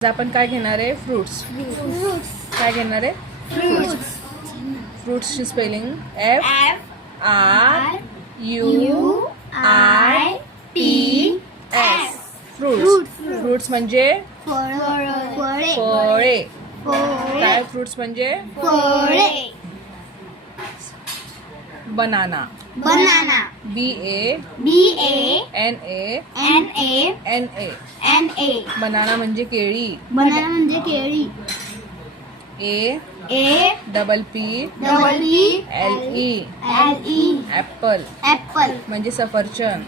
आपण काय घेणार आहे? फ्रुट्स. काय घेणार आहे? फ्रुट्स. फ्रुट्सची स्पेलिंग FRUITS. फ्रुट्स. फ्रुट्स म्हणजे फळे. काय फ्रुट्स म्हणजे? बनाना. BANANA. बनाना म्हणजे केळी. APPLE ऍपल म्हणजे सफरचंद.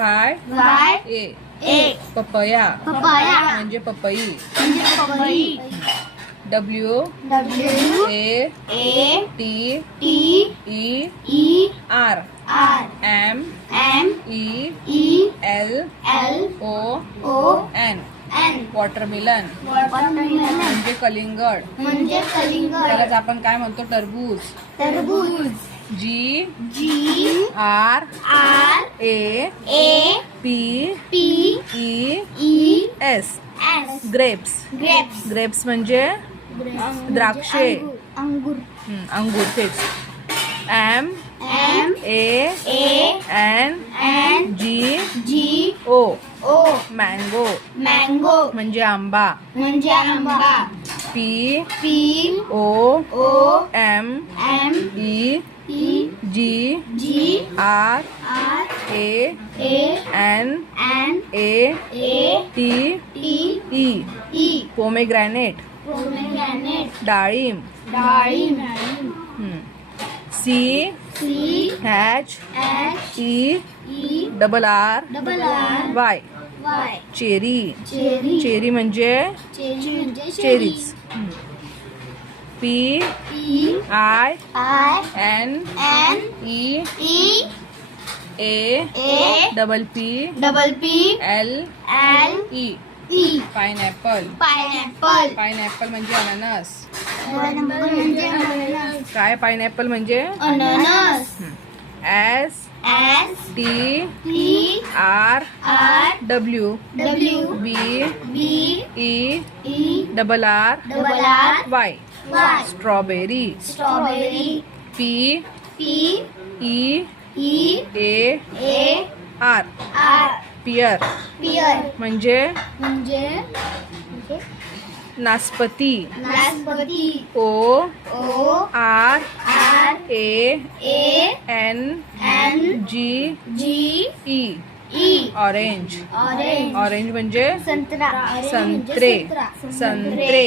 PAPAYA पपया म्हणजे पपई. WATER MELON वॉटरमेलन म्हणजे कलिंगड. त्यालाच आपण काय म्हणतो? टरबूज. GRAPES ग्रेप्स म्हणजे द्राक्षे. अंगूर तेच. MANGO मँगो म्हणजे आंबा. POMEGRANATE पोमेग्रॅनेट. डाळिंब. CHERRY चेरी म्हणजे चेरीज. PINEAPPLE पाइनएप्पल म्हणजे अननस. काय पाइनएप्पल म्हणजे? STRWBERRY strawberry. PEAR पियर म्हणजे नासपती. ORANGE ऑरेंज म्हणजे संत्रे.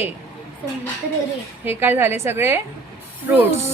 हे काय झाले सगळे? फ्रुट्स.